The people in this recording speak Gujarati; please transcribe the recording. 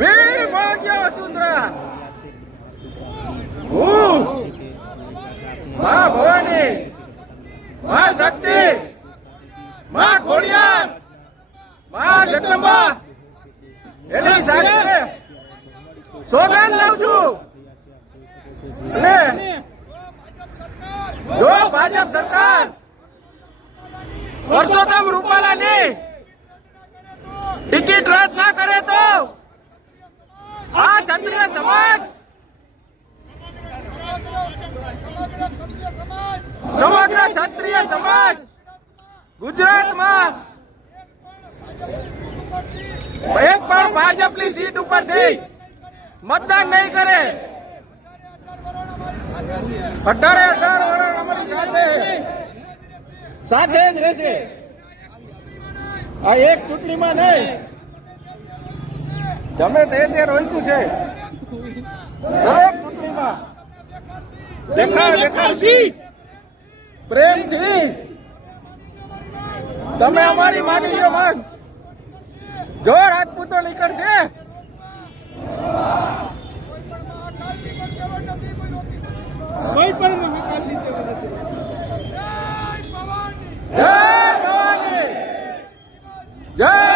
વીર ભાગ્ય વસુંધરા. હું માં ભવાની, માં શક્તિ, માં ખોડિયાર, માં જગદંબા. એની સાથે સોગંદ લઉં છું. અને જો ભાજપ સરકાર પરસોત્તમ રૂપાલાની સમાજ! સમગ્ર ક્ષત્રિય સમાજ! ગુજરાતમાં એક પણ ભાજપની સીટ ઉપરથી મતદાન નહીં કરે. અઢારે અઢાર વર્ષ અમારી સાથે. સાથે જ રહેશે. આ એક ચૂંટણીમાં નહીં તમે તે તે રોક્યું છે. દરેક ચૂંટણીમાં દેખા દેખાશી પ્રેમથી તમે અમારી માંગણીઓ માંગ જો રાજપૂતો નીકળશે કોઈ જય ભવાની. જય